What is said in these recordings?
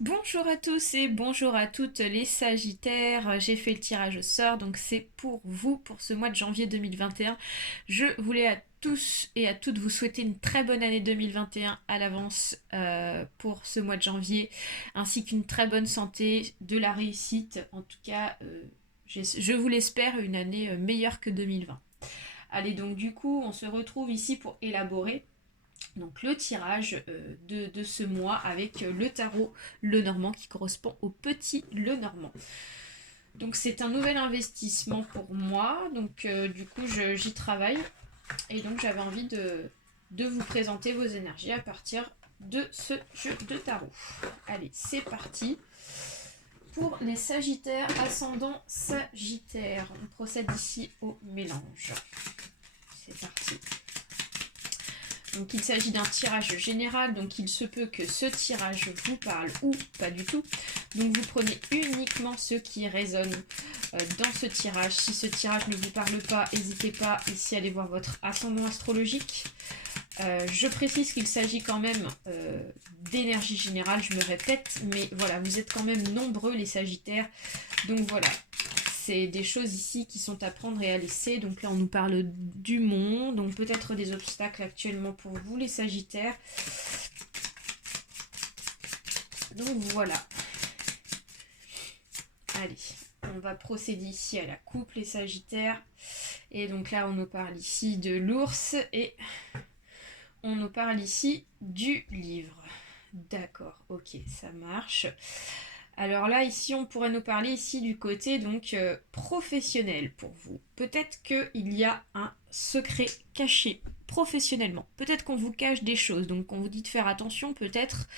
Bonjour à tous et bonjour à toutes les Sagittaires. J'ai fait le tirage au sort, donc c'est pour vous pour ce mois de janvier 2021. Je voulais à tous et à toutes vous souhaiter une très bonne année 2021 à l'avance pour ce mois de janvier, ainsi qu'une très bonne santé, de la réussite. En tout cas, je vous l'espère, une année meilleure que 2020. Allez, donc du coup, on se retrouve ici pour élaborer donc le tirage de ce mois avec le tarot Lenormand qui correspond au petit Lenormand. Donc c'est un nouvel investissement pour moi, donc du coup j'y travaille et donc j'avais envie de vous présenter vos énergies à partir de ce jeu de tarot. Allez, c'est parti. Pour les Sagittaires, ascendant Sagittaire, on procède ici au mélange. C'est parti. Donc il s'agit d'un tirage général, donc il se peut que ce tirage vous parle ou pas du tout. Donc vous prenez uniquement ce qui résonne dans ce tirage. Si ce tirage ne vous parle pas, n'hésitez pas ici à aller voir votre ascendant astrologique. Je précise qu'il s'agit quand même d'énergie générale, je me répète, mais voilà, vous êtes quand même nombreux les Sagittaires. Donc voilà, c'est des choses ici qui sont à prendre et à laisser. Donc là, on nous parle du monde, donc peut-être des obstacles actuellement pour vous, les Sagittaires. Donc voilà. Allez, on va procéder ici à la coupe, les Sagittaires. Et donc là, on nous parle ici de l'ours et on nous parle ici du livre. D'accord, ok, ça marche. Alors là, ici, on pourrait nous parler ici du côté donc professionnel pour vous. Peut-être qu'il y a un secret caché professionnellement. Peut-être qu'on vous cache des choses, donc on vous dit de faire attention peut-être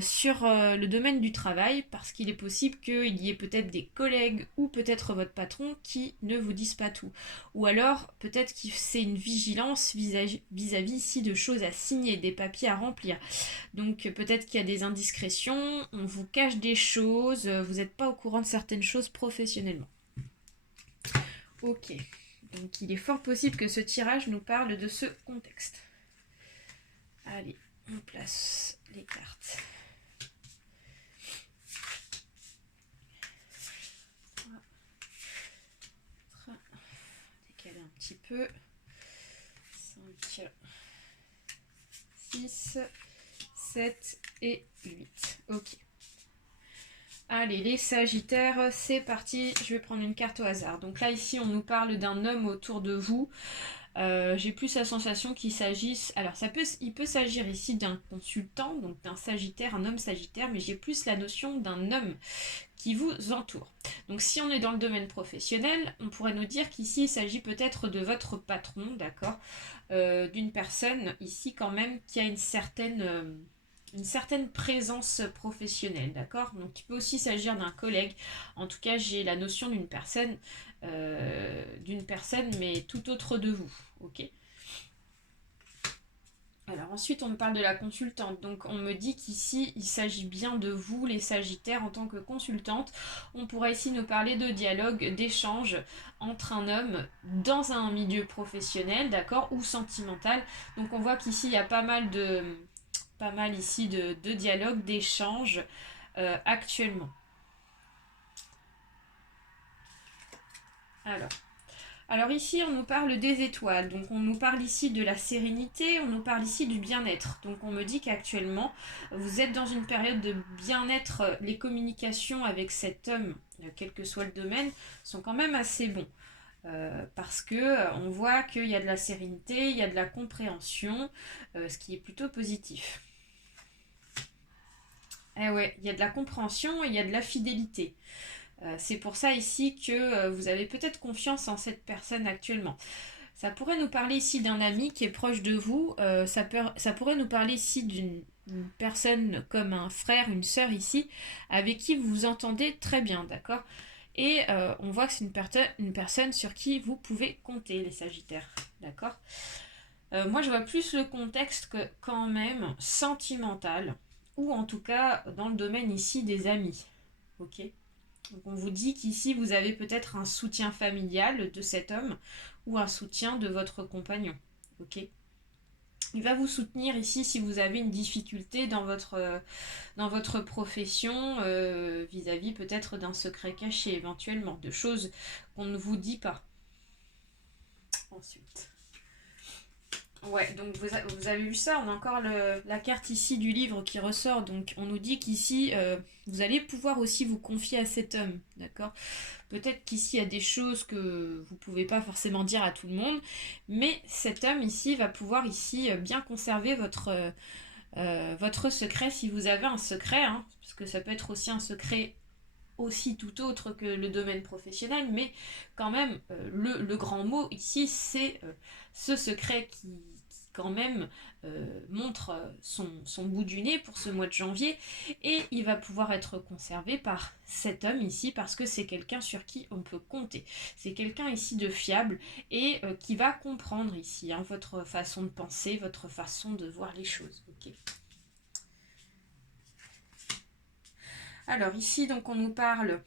sur le domaine du travail, parce qu'il est possible qu'il y ait peut-être des collègues ou peut-être votre patron qui ne vous disent pas tout. Ou alors peut-être que c'est une vigilance vis-à-vis ici de choses à signer, des papiers à remplir. Donc peut-être qu'il y a des indiscrétions, on vous cache des choses, vous n'êtes pas au courant de certaines choses professionnellement. Ok, donc il est fort possible que ce tirage nous parle de ce contexte. Allez, on place les cartes. Décaler un petit peu. 5, 6, 7 et 8. Ok. Allez, les Sagittaires, c'est parti. Je vais prendre une carte au hasard. Donc là, ici, on nous parle d'un homme autour de vous. J'ai plus la sensation qu'il s'agisse... Alors, il peut s'agir ici d'un consultant, donc d'un Sagittaire, un homme Sagittaire, mais j'ai plus la notion d'un homme qui vous entoure. Donc si on est dans le domaine professionnel, on pourrait nous dire qu'ici il s'agit peut-être de votre patron, d'accord, d'une personne ici quand même qui a une certaine présence professionnelle, d'accord. Donc il peut aussi s'agir d'un collègue. En tout cas, j'ai la notion d'une personne, mais tout autre de vous, ok. Alors ensuite, on me parle de la consultante. Donc on me dit qu'ici, il s'agit bien de vous, les Sagittaires, en tant que consultante. On pourrait ici nous parler de dialogue, d'échange entre un homme dans un milieu professionnel, d'accord, ou sentimental. Donc on voit qu'ici, il y a pas mal ici de dialogue, d'échange actuellement. Alors, Alors ici, on nous parle des étoiles, donc on nous parle ici de la sérénité, on nous parle ici du bien-être. Donc on me dit qu'actuellement, vous êtes dans une période de bien-être, les communications avec cet homme, quel que soit le domaine, sont quand même assez bons. Parce que on voit qu'il y a de la sérénité, il y a de la compréhension, ce qui est plutôt positif. Eh ouais, il y a de la compréhension et il y a de la fidélité. C'est pour ça ici que vous avez peut-être confiance en cette personne actuellement. Ça pourrait nous parler ici d'un ami qui est proche de vous. Ça pourrait nous parler ici d'une personne comme un frère, une sœur ici, avec qui vous vous entendez très bien, d'accord. Et on voit que c'est une personne sur qui vous pouvez compter, les Sagittaires, d'accord. Moi, je vois plus le contexte que quand même sentimental, ou en tout cas dans le domaine ici des amis, ok. Donc on vous dit qu'ici vous avez peut-être un soutien familial de cet homme ou un soutien de votre compagnon. Ok. Il va vous soutenir ici si vous avez une difficulté dans votre profession, vis-à-vis peut-être d'un secret caché éventuellement, de choses qu'on ne vous dit pas. Ensuite. Ouais, donc vous avez vu ça, on a encore la carte ici du livre qui ressort, donc on nous dit qu'ici, vous allez pouvoir aussi vous confier à cet homme, d'accord? Peut-être qu'ici, il y a des choses que vous ne pouvez pas forcément dire à tout le monde, mais cet homme ici va pouvoir ici bien conserver votre secret si vous avez un secret, hein, parce que ça peut être aussi un secret aussi tout autre que le domaine professionnel, mais quand même, le grand mot ici, c'est ce secret qui quand même montre son bout du nez pour ce mois de janvier, et il va pouvoir être conservé par cet homme ici, parce que c'est quelqu'un sur qui on peut compter. C'est quelqu'un ici de fiable, et qui va comprendre ici hein, votre façon de penser, votre façon de voir les choses. Ok. Alors ici, donc, on nous parle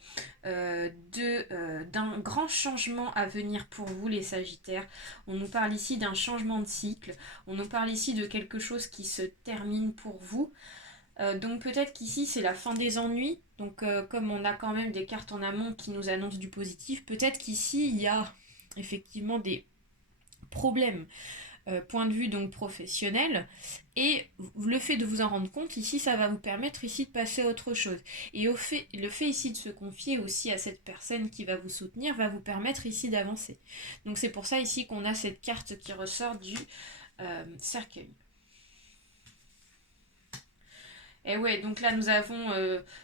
d'un grand changement à venir pour vous, les Sagittaires. On nous parle ici d'un changement de cycle. On nous parle ici de quelque chose qui se termine pour vous. Donc peut-être qu'ici, c'est la fin des ennuis. Donc comme on a quand même des cartes en amont qui nous annoncent du positif, peut-être qu'ici, il y a effectivement des problèmes point de vue donc professionnel, et le fait de vous en rendre compte ici, ça va vous permettre ici de passer à autre chose, et le fait ici de se confier aussi à cette personne qui va vous soutenir va vous permettre ici d'avancer. Donc c'est pour ça ici qu'on a cette carte qui ressort du cercueil. Et ouais, donc là nous avons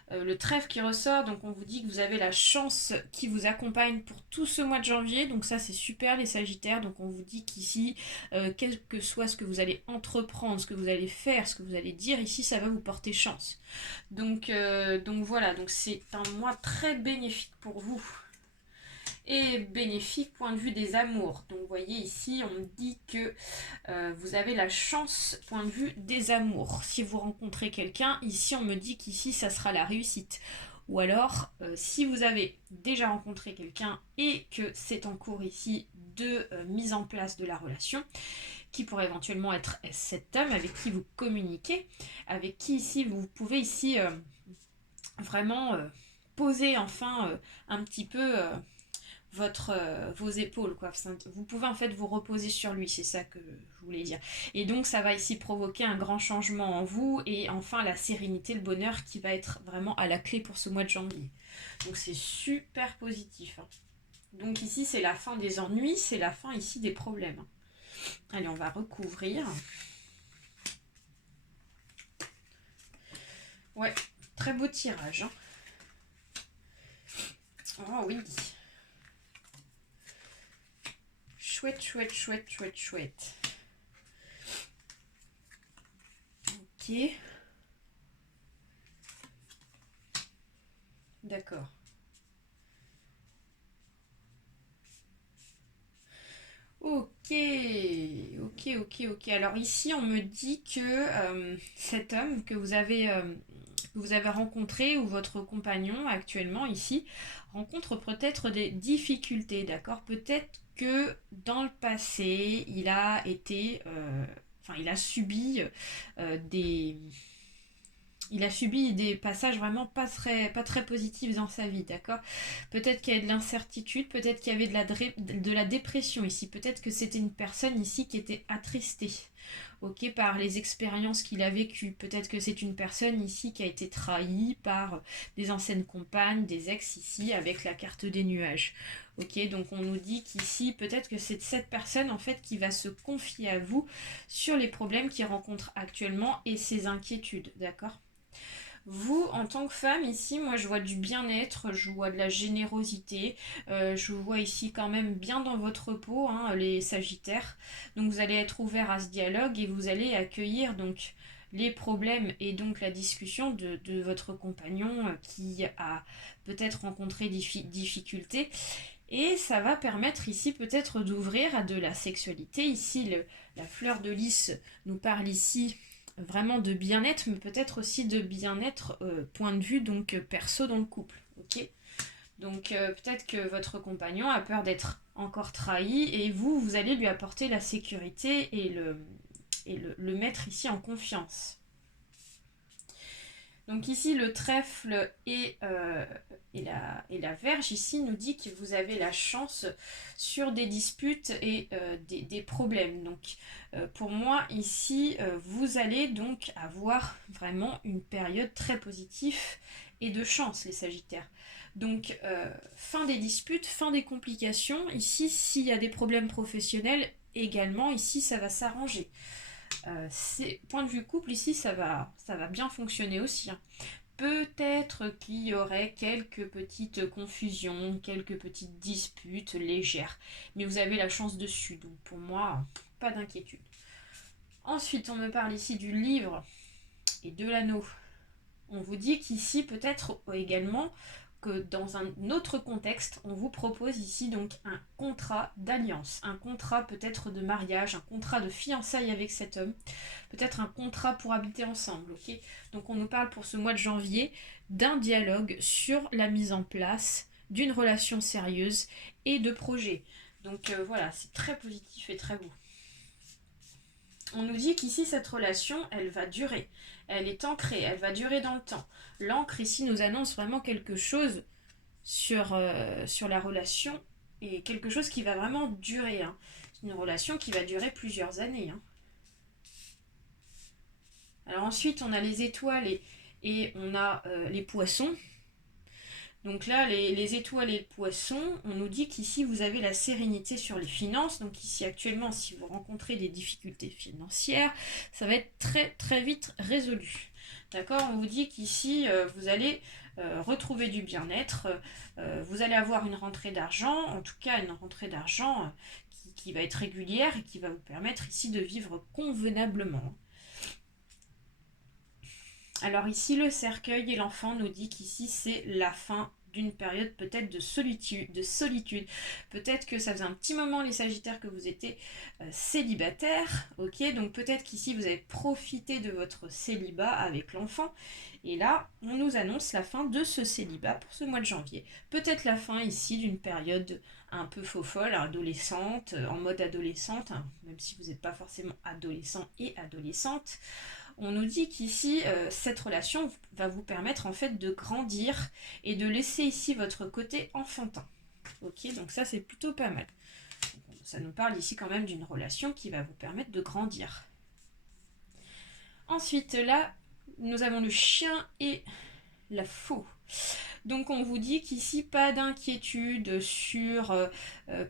le trèfle qui ressort, donc on vous dit que vous avez la chance qui vous accompagne pour tout ce mois de janvier, donc ça c'est super les Sagittaires, donc on vous dit qu'ici, quel que soit ce que vous allez entreprendre, ce que vous allez faire, ce que vous allez dire, ici ça va vous porter chance. Donc voilà, donc c'est un mois très bénéfique pour vous. Et bénéfique point de vue des amours. Donc vous voyez ici, on me dit que vous avez la chance point de vue des amours. Si vous rencontrez quelqu'un, ici on me dit qu'ici ça sera la réussite. Ou alors, si vous avez déjà rencontré quelqu'un et que c'est en cours ici de mise en place de la relation, qui pourrait éventuellement être cet homme avec qui vous communiquez, avec qui ici vous pouvez ici vraiment poser enfin un petit peu vos épaules, quoi. Vous pouvez en fait vous reposer sur lui, c'est ça que je voulais dire. Et donc ça va ici provoquer un grand changement en vous, et enfin la sérénité, le bonheur qui va être vraiment à la clé pour ce mois de janvier. Donc c'est super positif. Hein. Donc ici c'est la fin des ennuis, c'est la fin ici des problèmes. Allez, on va recouvrir. Ouais, très beau tirage. Hein. Oh oui. Chouette, chouette, chouette, chouette, chouette. Ok. D'accord. Ok, ok. Alors ici, on me dit que cet homme que vous avez rencontré, ou votre compagnon actuellement ici, rencontre peut-être des difficultés, d'accord? Peut-être que dans le passé, il a été, enfin, des il a subi des passages vraiment pas très positifs dans sa vie, d'accord? Peut-être qu'il y avait de l'incertitude, peut-être qu'il y avait de la dépression ici, peut-être que c'était une personne ici qui était attristée, ok, par les expériences qu'il a vécues. Peut-être que c'est une personne ici qui a été trahie par des anciennes compagnes, des ex ici, avec la carte des nuages. Ok, donc on nous dit qu'ici, peut-être que c'est cette personne en fait qui va se confier à vous sur les problèmes qu'il rencontre actuellement et ses inquiétudes, d'accord? Vous, en tant que femme, ici, moi, je vois du bien-être, je vois de la générosité, je vous vois ici quand même bien dans votre peau, hein, les Sagittaires. Donc, vous allez être ouvert à ce dialogue, et vous allez accueillir donc les problèmes et donc la discussion de votre compagnon qui a peut-être rencontré des difficultés. Et ça va permettre ici peut-être d'ouvrir à de la sexualité. Ici, la fleur de lys nous parle ici vraiment de bien-être, mais peut-être aussi de bien-être point de vue donc perso dans le couple. Ok. Donc peut-être que votre compagnon a peur d'être encore trahi, et vous allez lui apporter la sécurité et le mettre ici en confiance. Donc ici, le trèfle et la Vierge, ici, nous dit que vous avez la chance sur des disputes et des problèmes. Donc pour moi, ici, vous allez donc avoir vraiment une période très positive et de chance, les Sagittaires. Donc fin des disputes, fin des complications. Ici, s'il y a des problèmes professionnels, également, ici, ça va s'arranger. Point de vue couple, ici, ça va bien fonctionner aussi, hein. Peut-être qu'il y aurait quelques petites confusions, quelques petites disputes légères. Mais vous avez la chance dessus, donc pour moi, pas d'inquiétude. Ensuite, on me parle ici du livre et de l'anneau. On vous dit qu'ici, peut-être également, que dans un autre contexte, on vous propose ici donc un contrat d'alliance, un contrat peut-être de mariage, un contrat de fiançailles avec cet homme, peut-être un contrat pour habiter ensemble, ok? Donc on nous parle pour ce mois de janvier d'un dialogue sur la mise en place d'une relation sérieuse et de projets. Donc voilà, c'est très positif et très beau. On nous dit qu'ici, cette relation, elle va durer. Elle est ancrée, elle va durer dans le temps. L'encre, ici, nous annonce vraiment quelque chose sur la relation et quelque chose qui va vraiment durer, hein. C'est une relation qui va durer plusieurs années, hein. Alors ensuite, on a les étoiles et on a les poissons. Donc là, les étoiles et le poisson, on nous dit qu'ici, vous avez la sérénité sur les finances. Donc ici, actuellement, si vous rencontrez des difficultés financières, ça va être très, très vite résolu. D'accord? On vous dit qu'ici, vous allez retrouver du bien-être. Vous allez avoir une rentrée d'argent, en tout cas une rentrée d'argent qui va être régulière et qui va vous permettre ici de vivre convenablement. Alors ici, le cercueil et l'enfant nous dit qu'ici, c'est la fin d'une période peut-être de solitude. Peut-être que ça faisait un petit moment, les Sagittaires, que vous étiez célibataire, ok? Donc peut-être qu'ici, vous avez profité de votre célibat avec l'enfant. Et là, on nous annonce la fin de ce célibat pour ce mois de janvier. Peut-être la fin ici d'une période un peu faux-folle, adolescente, en mode adolescente, hein, même si vous n'êtes pas forcément adolescent et adolescente. On nous dit qu'ici, cette relation va vous permettre en fait de grandir et de laisser ici votre côté enfantin. Ok, donc ça c'est plutôt pas mal. Ça nous parle ici quand même d'une relation qui va vous permettre de grandir. Ensuite, là, nous avons le chien et la faux. Donc on vous dit qu'ici, pas d'inquiétude sur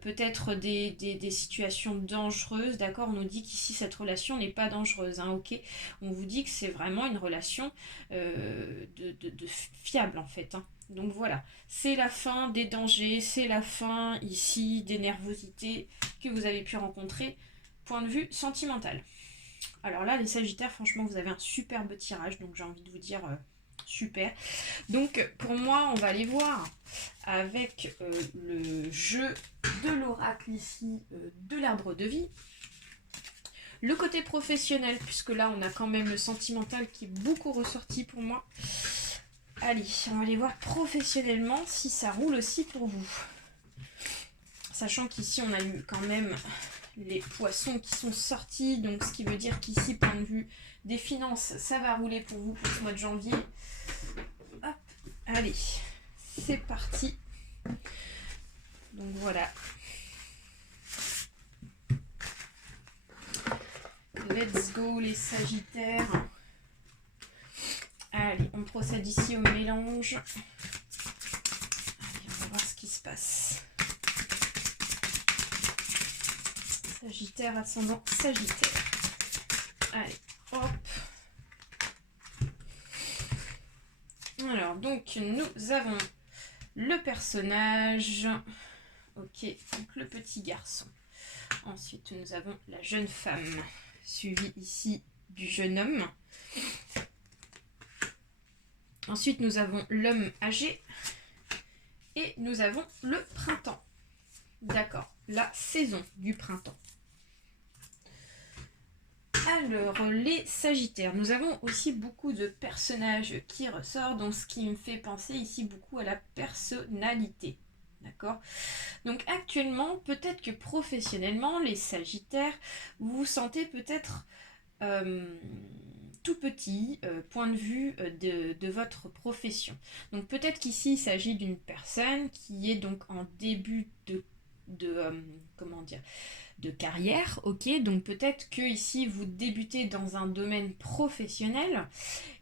peut-être des situations dangereuses, d'accord? On nous dit qu'ici, cette relation n'est pas dangereuse, hein, ok? On vous dit que c'est vraiment une relation de fiable, en fait, hein. Donc voilà, c'est la fin des dangers, c'est la fin ici des nervosités que vous avez pu rencontrer, point de vue sentimental. Alors là, les Sagittaires, franchement, vous avez un superbe tirage, donc j'ai envie de vous dire super. Donc pour moi, on va aller voir avec le jeu de l'oracle ici, de l'arbre de vie. Le côté professionnel, puisque là, on a quand même le sentimental qui est beaucoup ressorti pour moi. Allez, on va aller voir professionnellement si ça roule aussi pour vous. Sachant qu'ici, on a eu quand même les poissons qui sont sortis, donc ce qui veut dire qu'ici, point de vue des finances, ça va rouler pour vous pour ce mois de janvier. Hop, allez, c'est parti. Donc voilà. Let's go les Sagittaires. Allez, on procède ici au mélange. Allez, on va voir ce qui se passe. Sagittaire, ascendant Sagittaire. Allez, hop. Alors, donc, nous avons le personnage. Ok, donc le petit garçon. Ensuite, nous avons la jeune femme, suivie ici du jeune homme. Ensuite, nous avons l'homme âgé. Et nous avons le printemps. D'accord, la saison du printemps. Alors, les Sagittaires, nous avons aussi beaucoup de personnages qui ressortent, donc ce qui me fait penser ici beaucoup à la personnalité. D'accord? Donc actuellement, peut-être que professionnellement, les Sagittaires, vous vous sentez peut-être euh, tout petit point de vue de votre profession. Donc peut-être qu'ici il s'agit d'une personne qui est donc en début de comment dire, de carrière, ok, donc peut-être que ici vous débutez dans un domaine professionnel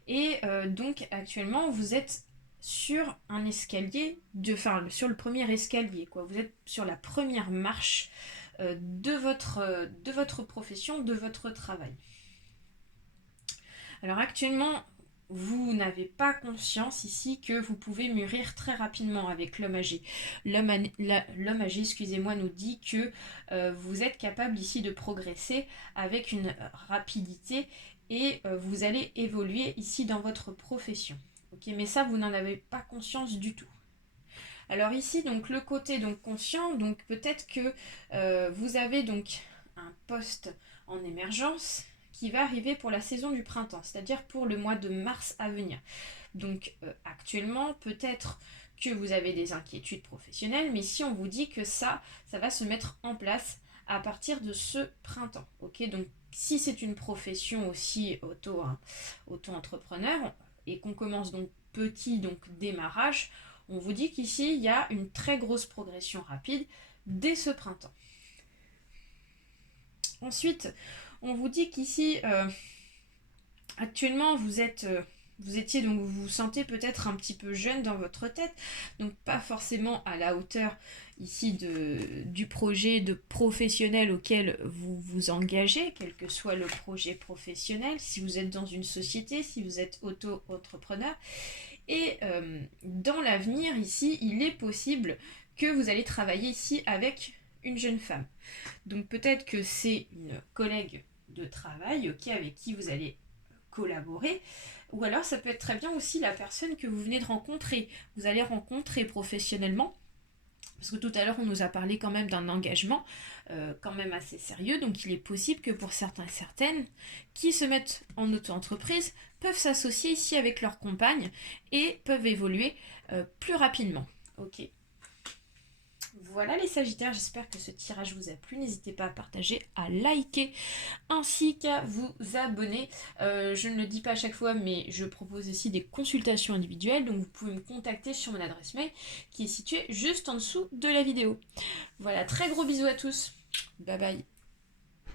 et donc actuellement vous êtes sur un escalier, enfin sur le premier escalier, quoi. Vous êtes sur la première marche de votre profession, de votre travail. Alors actuellement, vous n'avez pas conscience ici que vous pouvez mûrir très rapidement avec l'homme âgé. L'homme âgé, excusez-moi, nous dit que vous êtes capable ici de progresser avec une rapidité et vous allez évoluer ici dans votre profession. Ok, mais ça, vous n'en avez pas conscience du tout. Alors ici, donc le côté donc conscient, donc peut-être que vous avez donc un poste en émergence qui va arriver pour la saison du printemps, c'est-à-dire pour le mois de mars à venir. Donc actuellement, peut-être que vous avez des inquiétudes professionnelles, mais si on vous dit que ça va se mettre en place à partir de ce printemps. Ok, donc si c'est une profession aussi auto-entrepreneur et qu'on commence donc petit, donc démarrage, on vous dit qu'ici il y a une très grosse progression rapide dès ce printemps. Ensuite, on vous dit qu'ici actuellement vous étiez donc vous vous sentez peut-être un petit peu jeune dans votre tête, donc pas forcément à la hauteur ici du projet de professionnel auquel vous vous engagez, quel que soit le projet professionnel, si vous êtes dans une société, si vous êtes auto-entrepreneur. Et dans l'avenir ici, il est possible que vous allez travailler ici avec une jeune femme. Donc peut-être que c'est une collègue de travail, ok, avec qui vous allez collaborer, ou alors ça peut être très bien aussi la personne que vous venez de rencontrer. Vous allez rencontrer professionnellement, parce que tout à l'heure on nous a parlé quand même d'un engagement quand même assez sérieux, donc il est possible que pour certains et certaines qui se mettent en auto-entreprise peuvent s'associer ici avec leur compagne et peuvent évoluer plus rapidement. Ok. Voilà les Sagittaires, j'espère que ce tirage vous a plu. N'hésitez pas à partager, à liker, ainsi qu'à vous abonner. Je ne le dis pas à chaque fois, mais je propose aussi des consultations individuelles, donc vous pouvez me contacter sur mon adresse mail qui est située juste en dessous de la vidéo. Voilà, très gros bisous à tous. Bye bye.